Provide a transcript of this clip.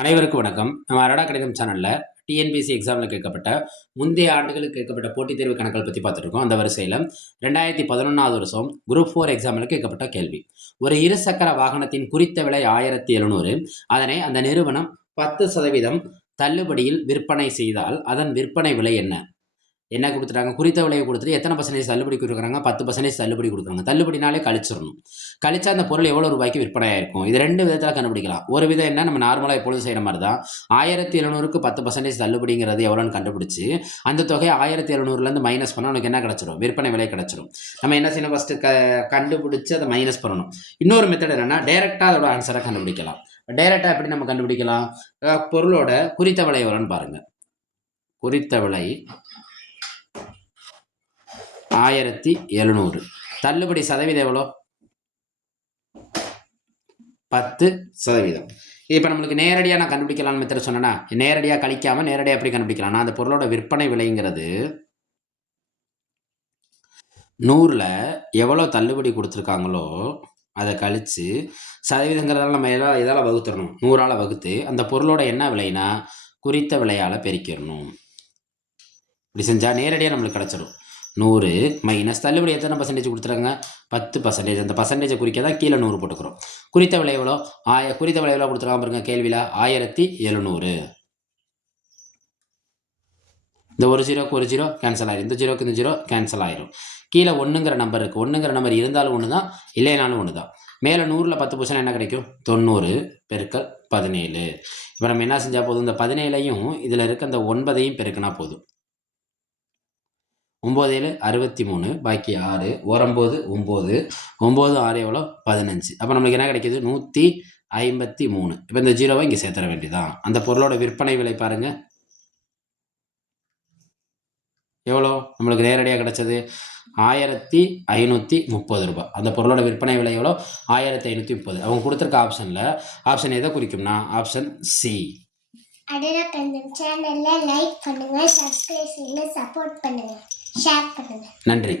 அனைவருக்கும் வணக்கம். நம்ம அரடா கணிதம் சேனல்ல டிஎன்பிஎஸ்சி எக்ஸாமில் கேட்கப்பட்ட முந்தைய ஆண்டுகளுக்கு கேட்கப்பட்ட போட்டித் தேர்வு கணக்குகள் பற்றி பார்த்துருக்கோம். அந்த வரிசையில் 2011 வருஷம் குரூப் 4 எக்ஸாமில் கேட்கப்பட்ட கேள்வி. ஒரு இருசக்கர வாகனத்தின் குறித்த விலை 1700. அதனை அந்த நிறுவனம் 10% தள்ளுபடியில் விற்பனை செய்தால் அதன் விற்பனை விலை என்ன? என்ன கொடுத்துட்டாங்க? குறித்த விலையை கொடுத்துட்டு எத்தனை பர்சன்டேஜ் தள்ளுபடி கொடுக்குறாங்க? 10% தள்ளுபடி கொடுக்குறாங்க. தள்ளுபடினாலே கழிச்சிடணும். கழிச்சா அந்த பொருள் எவ்வளோ ரூபாய்க்கு விற்பனை ஆயிருக்கும்? இது 2 விதத்தில் கண்டுபிடிக்கலாம். ஒரு விதம் என்ன, நம்ம நார்மலாக எப்பொழுதும் செய்கிற மாதிரி தான் 1700க்கு 10% தள்ளுபடிங்கிறது எவ்வளோன்னு கண்டுபிடிச்சி அந்த தொகையை 1700லேருந்து மைனஸ் பண்ணால் உனக்கு என்ன கிடச்சிரும்? விற்பனை விலை கிடச்சிரும். நம்ம என்ன செய்யணும்? ஃபஸ்ட்டு கண்டுபிடிச்சி அதை மைனஸ் பண்ணணும். இன்னொரு மெத்தட் என்னென்னா டைரெக்டாக அதோட ஆன்சரை கண்டுபிடிக்கலாம். டைரெக்டாக எப்படி நம்ம கண்டுபிடிக்கலாம்? பொருளோட குறித்த விலை எவ்வளோன்னு பாருங்கள். குறித்த விலை 1700. தள்ளுபடி சதவீதம் எவ்வளோ? 10%. இப்போ நம்மளுக்கு நேரடியாக நான் கண்டுபிடிக்கலாம்னு மெத்தட் சொன்னேன்னா, நேரடியாக கழிக்காமல் நேரடியாக எப்படி கண்டுபிடிக்கலாம்? நான் அந்த பொருளோட விற்பனை விலைங்கிறது 100ல் எவ்வளோ தள்ளுபடி கொடுத்துருக்காங்களோ அதை கழித்து சதவீதங்கிறதால நம்ம எதால் வகுத்துடணும்? 100ஆல் வகுத்து அந்த பொருளோட என்ன விலைனா குறித்த விலையால் பெருக்கிடணும். இப்படி செஞ்சால் நேரடியாக நம்மளுக்கு கிடச்சிடும். 100 மைனஸ் தள்ளுபடி எத்தனை பர்சன்டேஜ் கொடுத்துறாங்க? 10%. அந்த பர்சன்டேஜை குறிக்க தான் கீழே 100 போட்டுக்கிறோம். குறித்த விலை எவ்வளோ? குறித்த விலை எவ்வளோ கொடுத்துருக்காங்க பாருங்க கேள்வியில்? 1700. இந்த ஒரு ஜீரோக்கு ஒரு ஜீரோ கேன்சல் ஆயிரும். இந்த ஜீரோக்கு இந்த ஜீரோ கேன்சல் ஆயிரும். கீழே 1ங்கிற நம்பர் இருக்குது. 1ங்கிற நம்பர் இருந்தாலும் ஒன்று தான், இல்லைனாலும் ஒன்று தான். மேலே 100ல் 10% என்ன கிடைக்கும்? 90 பெருக்கல் 17. இப்போ நம்ம என்ன செஞ்சால் போதும்? இந்த 17ஐயும் இதில் இருக்க அந்த 9ஐயும் பெருக்கினா போதும். 9 7 63, பாக்கி 6, 9 9, 9 6 எவ்வளோ? 15. அப்போ நம்மளுக்கு என்ன கிடைக்கிது? 153. இப்போ இந்த ஜீரோவை இங்கே சேர்த்துற வேண்டியதான். அந்த பொருளோட விற்பனை விலை பாருங்கள் எவ்வளோ? நம்மளுக்கு நேரடியாக கிடைச்சது 1530 ரூபாய். அந்த பொருளோட விற்பனை விலை எவ்வளோ? 1530. அவங்க கொடுத்துருக்க ஆப்ஷனில் ஆப்ஷன் எதை குறிக்கும்னா ஆப்ஷன் சி. அரடா கணிதம் சேனலை லைக் பண்ணுங்கள், சப்ஸ்கிரைப் செய்யுங்க, சப்போர்ட் பண்ணுங்கள், ஷேர் பண்ணுங்கள். நன்றி.